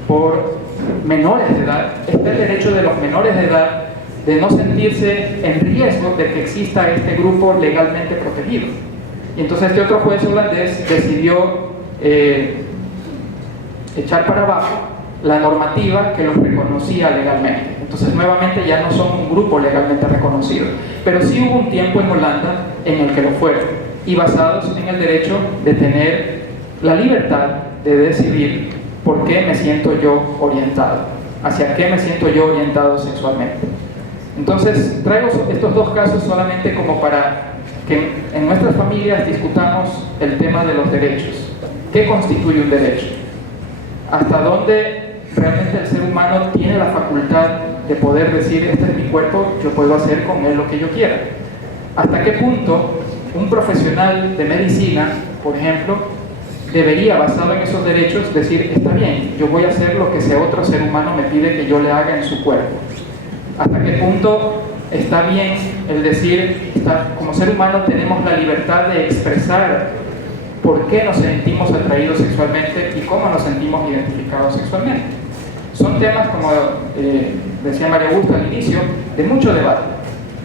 por menores de edad, está el derecho de los menores de edad de no sentirse en riesgo de que exista este grupo legalmente protegido. Y entonces este otro juez holandés decidió echar para abajo la normativa que los reconocía legalmente. Entonces nuevamente ya no son un grupo legalmente reconocido, pero sí hubo un tiempo en Holanda en el que lo fueron, y basados en el derecho de tener la libertad de decidir por qué me siento yo orientado, hacia qué me siento yo orientado sexualmente. Entonces traigo estos dos casos solamente como para que en nuestras familias discutamos el tema de los derechos. ¿Qué constituye un derecho? ¿Hasta dónde realmente el ser humano tiene la facultad de poder decir, este es mi cuerpo, yo puedo hacer con él lo que yo quiera? ¿Hasta qué punto un profesional de medicina, por ejemplo, debería, basado en esos derechos, decir, está bien, yo voy a hacer lo que ese otro ser humano me pide que yo le haga en su cuerpo? ¿Hasta qué punto está bien el decir, como ser humano tenemos la libertad de expresar por qué nos sentimos atraídos sexualmente y cómo nos sentimos identificados sexualmente? Son temas, como decía María Augusta al inicio, de mucho debate,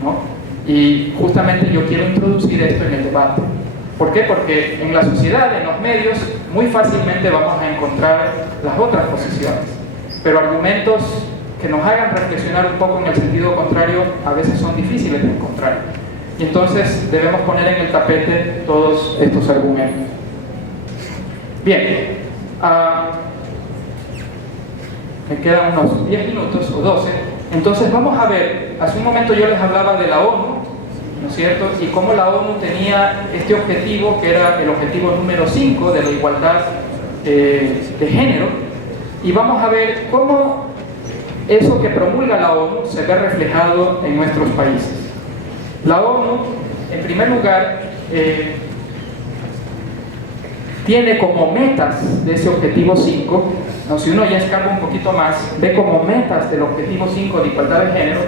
¿no? Y justamente yo quiero introducir esto en el debate. ¿Por qué? Porque en la sociedad, en los medios, muy fácilmente vamos a encontrar las otras posiciones, pero argumentos que nos hagan reflexionar un poco en el sentido contrario a veces son difíciles de encontrar. Y entonces debemos poner en el tapete todos estos argumentos. Bien, me quedan unos 10 minutos o 12. Entonces vamos a ver, hace un momento yo les hablaba de la ONU, ¿no es cierto? Y cómo la ONU tenía este objetivo, que era el objetivo número 5 de la igualdad de género. Y vamos a ver cómo eso que promulga la ONU se ve reflejado en nuestros países. La ONU, en primer lugar, tiene como metas de ese objetivo 5, ¿no? Si uno ya escarba un poquito más, ve como metas del objetivo 5 de igualdad de género,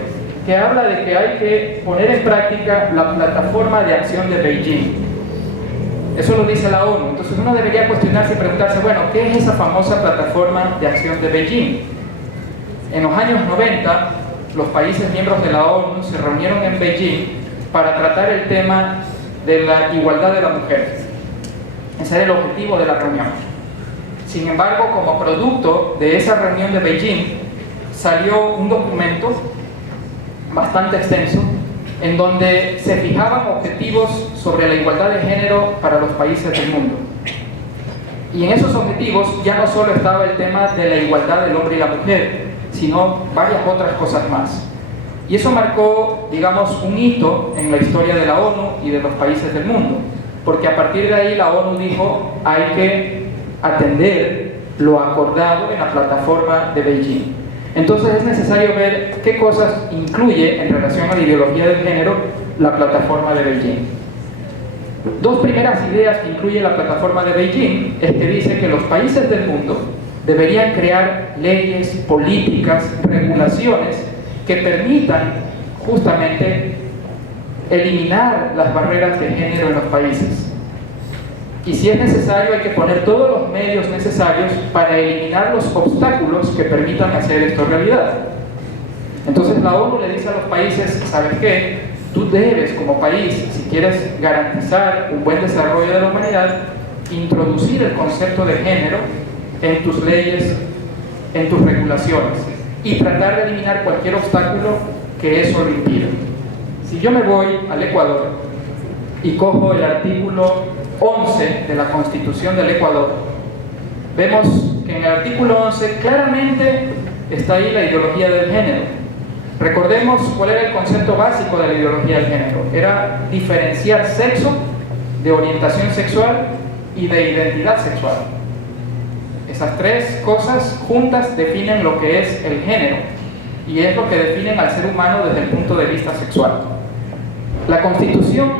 que habla de que hay que poner en práctica la plataforma de acción de Beijing. Eso lo dice la ONU. Entonces uno debería cuestionarse y preguntarse, bueno, ¿qué es esa famosa plataforma de acción de Beijing? En los años 90, los países miembros de la ONU se reunieron en Beijing para tratar el tema de la igualdad de la mujer. Ese era el objetivo de la reunión. Sin embargo, como producto de esa reunión de Beijing, salió un documento bastante extenso en donde se fijaban objetivos sobre la igualdad de género para los países del mundo. Y en esos objetivos ya no solo estaba el tema de la igualdad del hombre y la mujer, sino varias otras cosas más. Y eso marcó, digamos, un hito en la historia de la ONU y de los países del mundo, porque a partir de ahí la ONU dijo, hay que atender lo acordado en la plataforma de Beijing. Entonces es necesario ver qué cosas incluye en relación a la ideología del género la plataforma de Beijing. Dos primeras ideas que incluye la plataforma de Beijing es que dice que los países del mundo deberían crear leyes, políticas, regulaciones que permitan justamente eliminar las barreras de género en los países. Y si es necesario, hay que poner todos los medios necesarios para eliminar los obstáculos que permitan hacer esto realidad. Entonces la ONU le dice a los países, ¿sabes qué? Tú debes, como país, si quieres garantizar un buen desarrollo de la humanidad, introducir el concepto de género en tus leyes, en tus regulaciones, y tratar de eliminar cualquier obstáculo que eso lo impida. Si yo me voy al Ecuador y cojo el artículo 11 de la Constitución del Ecuador, vemos que en el artículo 11 claramente está ahí la ideología del género. Recordemos cuál era el concepto básico de la ideología del género. Era diferenciar sexo de orientación sexual y de identidad sexual. Esas tres cosas juntas definen lo que es el género y es lo que definen al ser humano desde el punto de vista sexual. La Constitución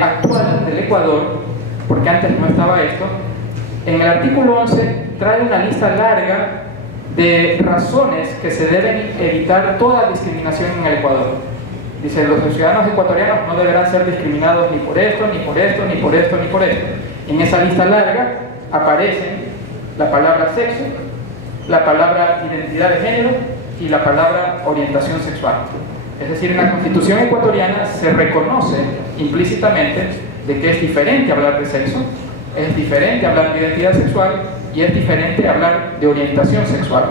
actual del Ecuador, porque antes no estaba esto, en el artículo 11 trae una lista larga de razones que se deben evitar toda discriminación en el Ecuador. Dice, los ciudadanos ecuatorianos no deberán ser discriminados ni por esto, ni por esto, ni por esto, ni por esto. En esa lista larga aparecen la palabra sexo, la palabra identidad de género y la palabra orientación sexual. Es decir, en la Constitución ecuatoriana se reconoce implícitamente de que es diferente hablar de sexo, es diferente hablar de identidad sexual y es diferente hablar de orientación sexual.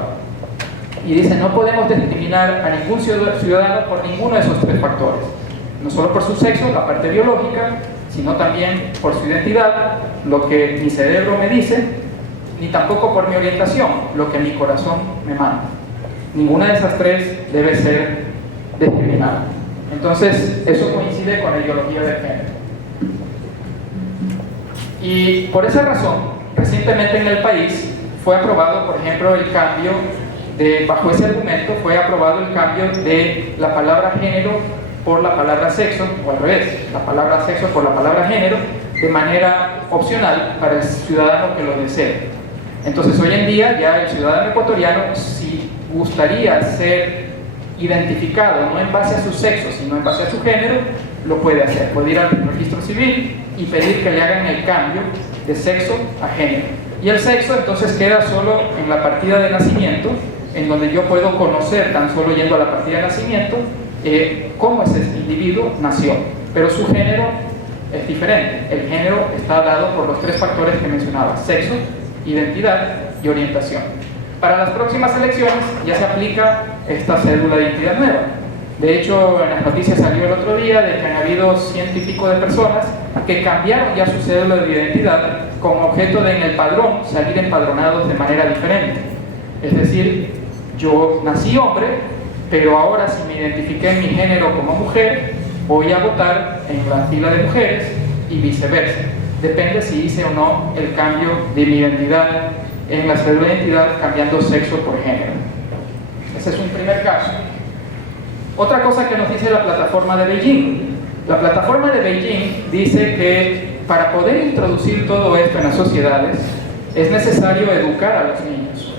Y dice, no podemos discriminar a ningún ciudadano por ninguno de esos tres factores. No solo por su sexo, la parte biológica, sino también por su identidad, lo que mi cerebro me dice, ni tampoco por mi orientación, lo que mi corazón me manda. Ninguna de esas tres debe ser discriminada. Entonces, eso coincide con la ideología del género. Y por esa razón, recientemente en el país fue aprobado, por ejemplo, el cambio bajo ese argumento, fue aprobado el cambio de la palabra género por la palabra sexo, o al revés, la palabra sexo por la palabra género, de manera opcional para el ciudadano que lo desee. Entonces, hoy en día, ya el ciudadano ecuatoriano, si gustaría ser identificado no en base a su sexo, sino en base a su género, lo puede hacer. Puede ir al registro civil y pedir que le hagan el cambio de sexo a género. Y el sexo entonces queda solo en la partida de nacimiento, en donde yo puedo conocer, tan solo yendo a la partida de nacimiento, cómo ese individuo nació. Pero su género es diferente. El género está dado por los tres factores que mencionaba: sexo, identidad y orientación. Para las próximas elecciones ya se aplica esta cédula de identidad nueva. De hecho, en las noticias salió el otro día de que han habido 100 y pico de personas que cambiaron ya su cédula de identidad con objeto de en el padrón salir empadronados de manera diferente. Es decir, yo nací hombre, pero ahora si me identifiqué en mi género como mujer, voy a votar en la fila de mujeres y viceversa. Depende si hice o no el cambio de mi identidad en la cédula de identidad cambiando sexo por género. Ese es un primer caso. Otra cosa que nos dice la plataforma de Beijing. La plataforma de Beijing dice que para poder introducir todo esto en las sociedades es necesario educar a los niños.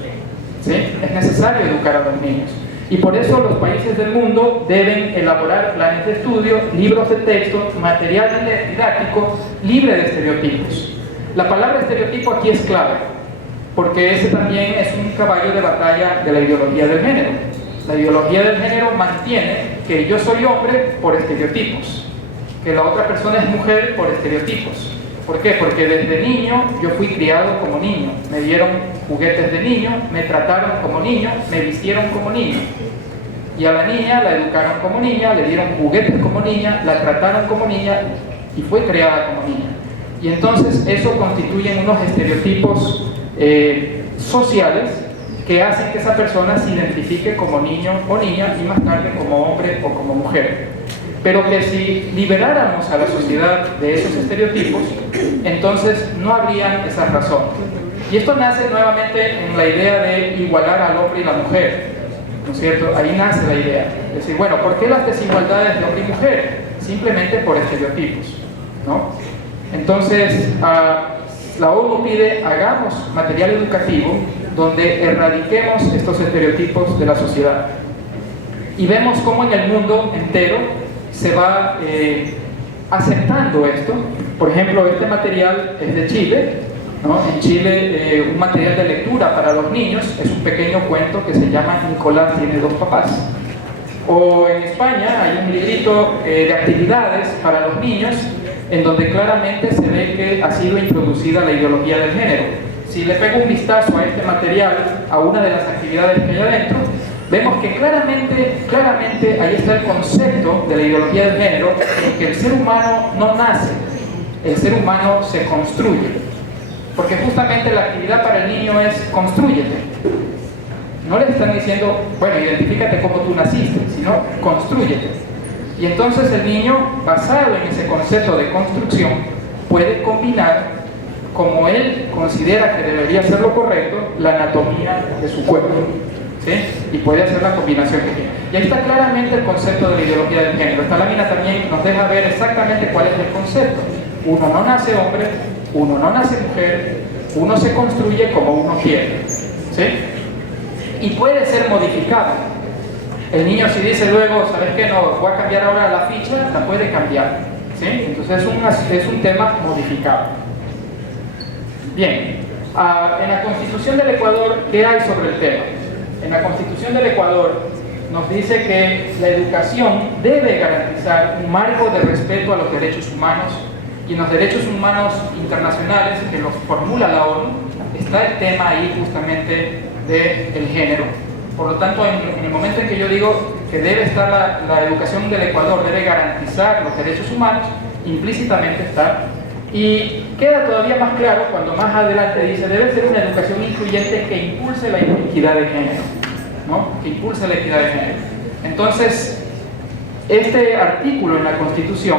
¿Sí? Es necesario educar a los niños. Y por eso los países del mundo deben elaborar planes de estudio, libros de texto, material didáctico libre de estereotipos. La palabra estereotipo aquí es clave, porque ese también es un caballo de batalla de la ideología del género. La ideología del género mantiene que yo soy hombre por estereotipos, que la otra persona es mujer por estereotipos. ¿Por qué? Porque desde niño yo fui criado como niño, me dieron juguetes de niño, me trataron como niño, me vistieron como niño. Y a la niña la educaron como niña, le dieron juguetes como niña, la trataron como niña y fue creada como niña. Y entonces eso constituye unos estereotipos sociales que hacen que esa persona se identifique como niño o niña y más tarde como hombre o como mujer. Pero que si liberáramos a la sociedad de esos estereotipos, entonces no habrían esas razones. Y esto nace nuevamente en la idea de igualar al hombre y la mujer, ¿no es cierto? Ahí nace la idea. Es decir, bueno, ¿por qué las desigualdades de hombre y mujer? Simplemente por estereotipos, ¿no? Entonces, la ONU pide, hagamos material educativo donde erradiquemos estos estereotipos de la sociedad. Y vemos cómo en el mundo entero se va aceptando esto. Por ejemplo, este material es de Chile, ¿no? En Chile, un material de lectura para los niños es un pequeño cuento que se llama Nicolás tiene dos papás. O en España hay un librito de actividades para los niños en donde claramente se ve que ha sido introducida la ideología del género. Si le pego un vistazo a este material, a una de las actividades que hay adentro, vemos que claramente ahí está el concepto de la ideología del género, en que el ser humano no nace, el ser humano se construye. Porque justamente la actividad para el niño es constrúyete. No le están diciendo, bueno, identifícate como tú naciste, sino constrúyete. Y entonces el niño, basado en ese concepto de construcción, puede combinar, como él considera que debería ser lo correcto, la anatomía de su cuerpo, ¿sí? Y puede hacer la combinación que quiera. Y ahí está claramente el concepto de la ideología del género. Esta lámina también nos deja ver exactamente cuál es el concepto. Uno no nace hombre, uno no nace mujer, uno se construye como uno quiere, ¿sí? Y puede ser modificado. El niño, si dice luego, ¿sabes qué? No, voy a cambiar ahora la ficha, la puede cambiar, ¿sí? Entonces es un tema modificado. Bien, en la Constitución del Ecuador, ¿qué hay sobre el tema? En la Constitución del Ecuador nos dice que la educación debe garantizar un marco de respeto a los derechos humanos, y en los derechos humanos internacionales que los formula la ONU está el tema ahí justamente del género. Por lo tanto, en el momento en que yo digo que debe estar la educación del Ecuador, debe garantizar los derechos humanos, implícitamente está. Y queda todavía más claro cuando más adelante dice, debe ser una educación incluyente que impulse la equidad de género, ¿no? Que impulse la equidad de género. Entonces, este artículo en la Constitución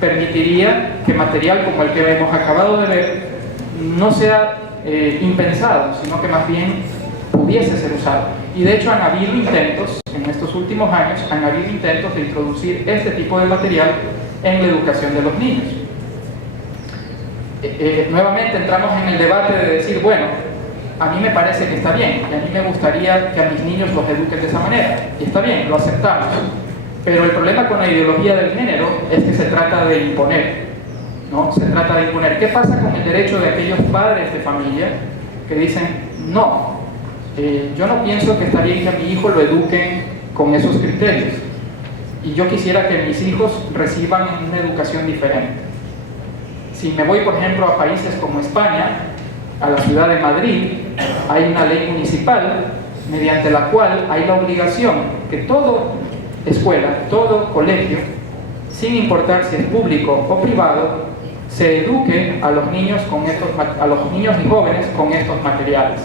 permitiría que material como el que hemos acabado de ver no sea impensado, sino que más bien pudiese ser usado. Y de hecho han habido intentos, en estos últimos años, han habido intentos de introducir este tipo de material en la educación de los niños. Nuevamente entramos en el debate de decir, bueno, a mí me parece que está bien, y a mí me gustaría que a mis niños los eduquen de esa manera, y está bien, lo aceptamos. Pero el problema con la ideología del género es que se trata de imponer, ¿no? Se trata de imponer. ¿Qué pasa con el derecho de aquellos padres de familia que dicen, no, yo no pienso que está bien que a mi hijo lo eduquen con esos criterios, y yo quisiera que mis hijos reciban una educación diferente? Si me voy, por ejemplo, a países como España, a la ciudad de Madrid, hay una ley municipal mediante la cual hay la obligación que toda escuela, todo colegio, sin importar si es público o privado, se eduque a los niños y jóvenes con estos materiales.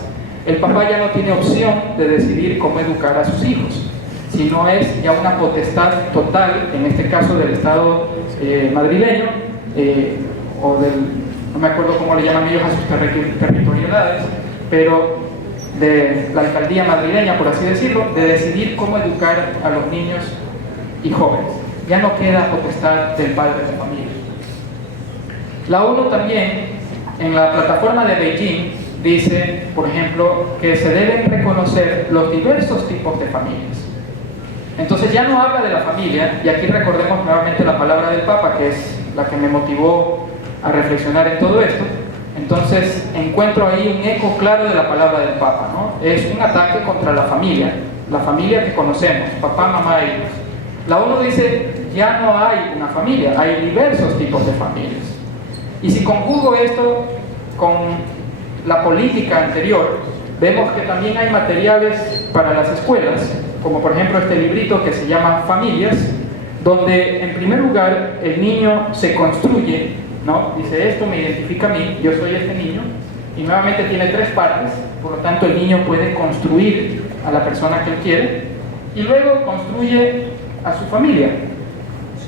El papá ya no tiene opción de decidir cómo educar a sus hijos, sino es ya una potestad total, en este caso del Estado madrileño, o no me acuerdo cómo le llaman ellos a sus territorialidades, pero de la alcaldía madrileña, por así decirlo, de decidir cómo educar a los niños y jóvenes. Ya no queda potestad del padre de familia. La ONU también, en la plataforma de Beijing, dice, por ejemplo, que se deben reconocer los diversos tipos de familias. Entonces ya no habla de la familia, y aquí recordemos nuevamente la palabra del Papa, que es la que me motivó a reflexionar en todo esto. Entonces encuentro ahí un eco claro de la palabra del Papa, ¿no? Es un ataque contra la familia que conocemos, papá, mamá e hijos. La ONU dice, ya no hay una familia, hay diversos tipos de familias. Y si conjugo esto con la política anterior, vemos que también hay materiales para las escuelas, como por ejemplo este librito que se llama Familias, donde en primer lugar el niño se construye ¿no? Dice, esto me identifica a mí, yo soy este niño, y nuevamente tiene 3 partes, por lo tanto el niño puede construir a la persona que él quiere, y luego construye a su familia.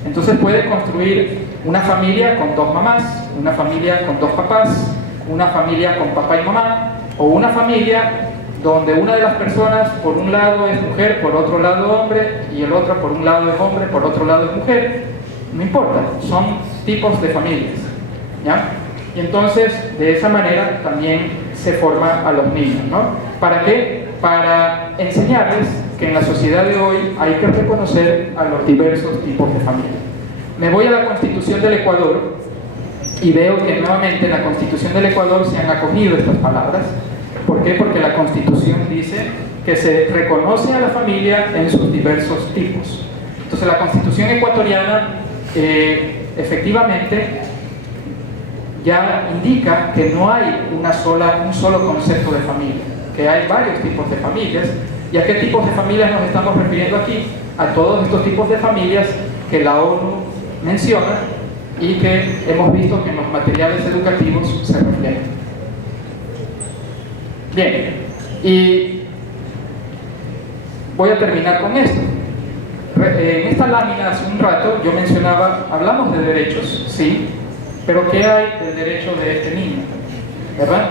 Entonces puede construir una familia con 2 mamás, una familia con 2 papás, una familia con papá y mamá, o una familia donde una de las personas por un lado es mujer, por otro lado hombre, y el otro por un lado es hombre, por otro lado es mujer. No importa, son tipos de familias, ¿ya? Y entonces de esa manera también se forma a los niños, ¿no? ¿Para qué? Para enseñarles que en la sociedad de hoy hay que reconocer a los diversos tipos de familia. Me voy a la Constitución del Ecuador y veo que nuevamente en la Constitución del Ecuador se han acogido estas palabras. ¿Por qué? Porque la Constitución dice que se reconoce a la familia en sus diversos tipos. Entonces la Constitución ecuatoriana efectivamente ya indica que no hay un solo concepto de familia, que hay varios tipos de familias. ¿Y a qué tipos de familias nos estamos refiriendo aquí? A todos estos tipos de familias que la ONU menciona y que hemos visto que en los materiales educativos se reflejan. Bien, y voy a terminar con esto. En esta lámina hace un rato yo mencionaba, hablamos de derechos, sí, pero ¿qué hay del derecho de este niño? ¿Verdad?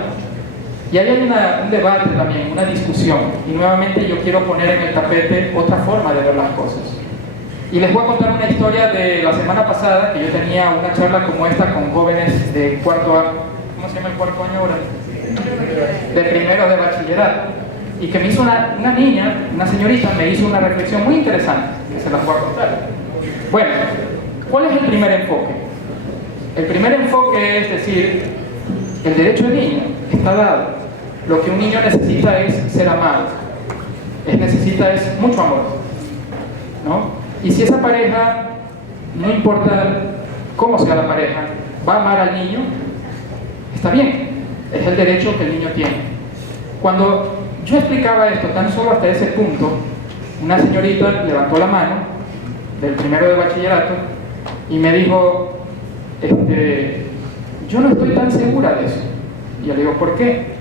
Y ahí hay un debate también, una discusión, y nuevamente yo quiero poner en el tapete otra forma de ver las cosas. Y les voy a contar una historia de la semana pasada, que yo tenía una charla como esta con jóvenes de cuarto año, ¿cómo se llama el cuarto año ahora? De primero de bachillerato, y que me hizo una niña, una señorita, me hizo una reflexión muy interesante, que se las voy a contar. Bueno, ¿cuál es el primer enfoque? El primer enfoque es decir, el derecho del niño está dado. Lo que un niño necesita es ser amado, necesita es mucho amor, ¿no? Y si esa pareja, no importa cómo sea la pareja, va a amar al niño, está bien, es el derecho que el niño tiene. Cuando yo explicaba esto tan solo hasta ese punto, una señorita levantó la mano del primero de bachillerato y me dijo, yo no estoy tan segura de eso. Y yo le digo, ¿por qué?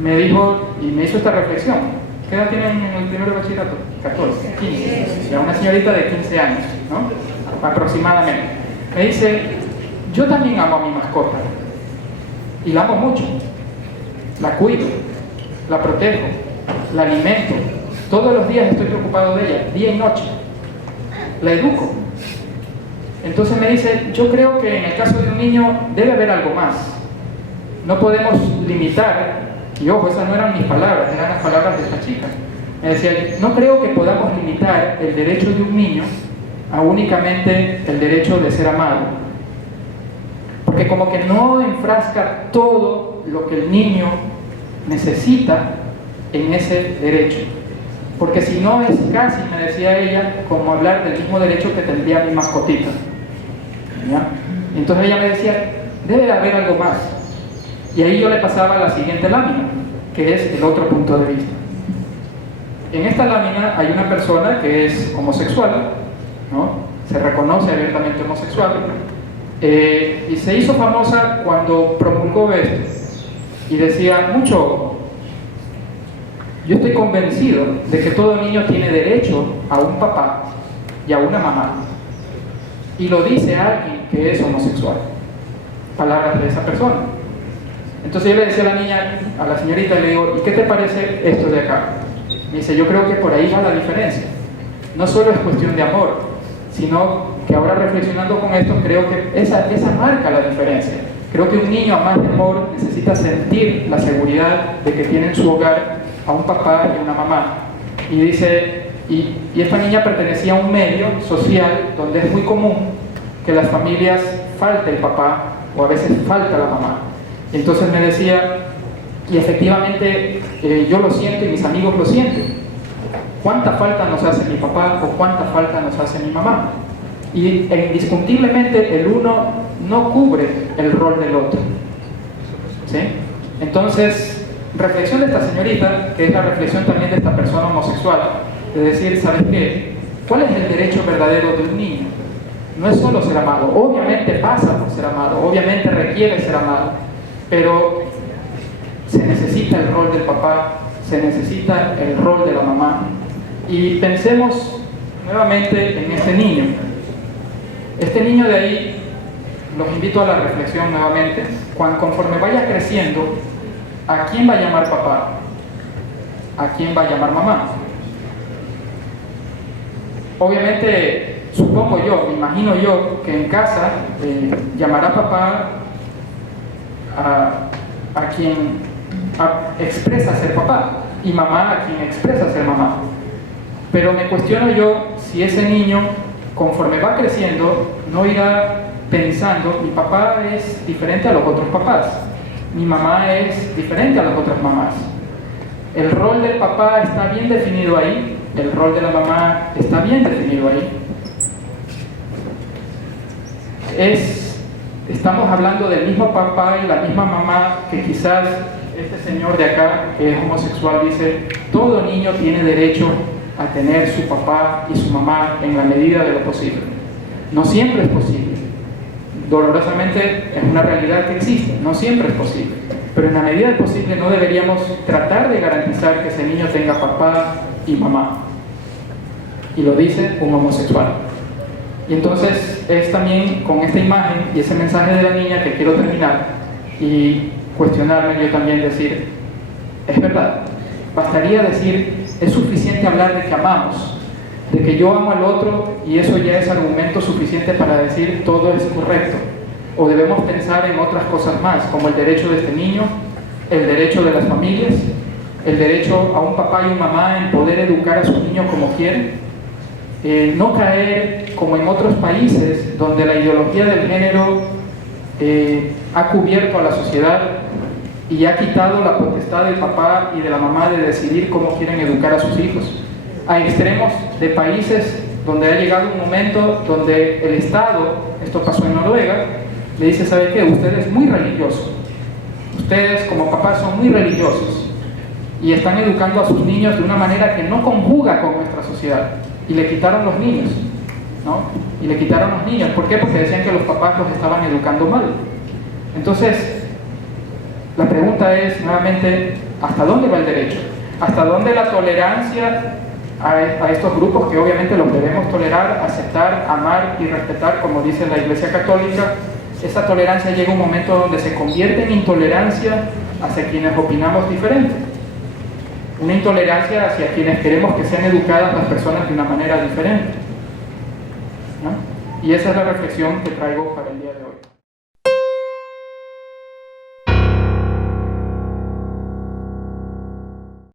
Me dijo, y me hizo esta reflexión, ¿qué edad tienen en el primero de bachillerato? 14, 15, ya una señorita de 15 años, ¿no? Aproximadamente. Me dice, yo también amo a mi mascota, y la amo mucho, la cuido, la protejo, la alimento, todos los días estoy preocupado de ella, día y noche, la educo. Entonces me dice, yo creo que en el caso de un niño debe haber algo más. No podemos limitar, y ojo, esas no eran mis palabras, eran las palabras de esta chica. Me decía, no creo que podamos limitar el derecho de un niño a únicamente el derecho de ser amado. Porque como que no enfrasca todo lo que el niño necesita en ese derecho. Porque si no es casi, me decía ella, como hablar del mismo derecho que tendría mi mascotita. ¿Ya? Entonces ella me decía, debe de haber algo más. Y ahí yo le pasaba la siguiente lámina, que es el otro punto de vista. En esta lámina hay una persona que es homosexual, ¿no? Se reconoce abiertamente homosexual, y se hizo famosa cuando promulgó esto. Y decía, mucho, yo estoy convencido de que todo niño tiene derecho a un papá y a una mamá. Y lo dice alguien que es homosexual. Palabras de esa persona. Entonces yo le decía a la niña, a la señorita, le digo, ¿y qué te parece esto de acá? Me dice, yo creo que por ahí va la diferencia. No solo es cuestión de amor, sino que ahora reflexionando con esto, creo que esa marca la diferencia. Creo que un niño, a más de amor, necesita sentir la seguridad de que tiene en su hogar a un papá y una mamá. Y dice, y esta niña pertenecía a un medio social donde es muy común que las familias falte el papá o a veces falta la mamá. Y entonces me decía, y efectivamente yo lo siento y mis amigos lo sienten. ¿Cuánta falta nos hace mi papá o cuánta falta nos hace mi mamá? Y indiscutiblemente el uno no cubre el rol del otro. ¿Sí? Entonces, reflexión de esta señorita, que es la reflexión también de esta persona homosexual, de decir, ¿sabes qué? ¿Cuál es el derecho verdadero de un niño? no es solo ser amado, obviamente pasa por ser amado, obviamente requiere ser amado, pero se necesita el rol del papá, se necesita el rol de la mamá. Y pensemos nuevamente en este niño. Este niño de ahí, los invito a la reflexión nuevamente, conforme vaya creciendo, ¿a quién va a llamar papá? ¿A quién va a llamar mamá? Obviamente, supongo yo, me imagino yo, que en casa llamará papá a quien expresa ser papá y mamá a quien expresa ser mamá. Pero me cuestiono yo si ese niño, conforme va creciendo, no irá pensando, mi papá es diferente a los otros papás, mi mamá es diferente a las otras mamás. El rol del papá está bien definido ahí, el rol de la mamá está bien definido ahí. Estamos hablando del mismo papá y la misma mamá que quizás este señor de acá, que es homosexual, dice, todo niño tiene derecho a tener su papá y su mamá en la medida de lo posible. No siempre es posible. Dolorosamente es una realidad que existe, no siempre es posible. Pero en la medida del posible no deberíamos tratar de garantizar que ese niño tenga papá y mamá. Y lo dice un homosexual. Y entonces es también con esta imagen y ese mensaje de la niña que quiero terminar y cuestionarme yo también, decir, es verdad, bastaría decir, es suficiente hablar de que amamos, de que yo amo al otro y eso ya es argumento suficiente para decir todo es correcto. O debemos pensar en otras cosas más, como el derecho de este niño, el derecho de las familias, el derecho a un papá y una mamá en poder educar a sus niños como quieren. No caer como en otros países donde la ideología del género ha cubierto a la sociedad y ha quitado la potestad del papá y de la mamá de decidir cómo quieren educar a sus hijos. A extremos de países donde ha llegado un momento donde el Estado, esto pasó en Noruega, le dice, ¿sabe qué? Usted es muy religioso. Ustedes como papás son muy religiosos y están educando a sus niños de una manera que no conjuga con nuestra sociedad. Y le quitaron los niños, ¿no? Y le quitaron los niños. ¿Por qué? Porque decían que los papás los estaban educando mal. Entonces, la pregunta es, nuevamente, ¿hasta dónde va el derecho? ¿Hasta dónde la tolerancia a estos grupos que obviamente los debemos tolerar, aceptar, amar y respetar, como dice la Iglesia Católica? Esa tolerancia llega a un momento donde se convierte en intolerancia hacia quienes opinamos diferente. Una intolerancia hacia quienes queremos que sean educadas las personas de una manera diferente, ¿no? Y esa es la reflexión que traigo para el día de hoy.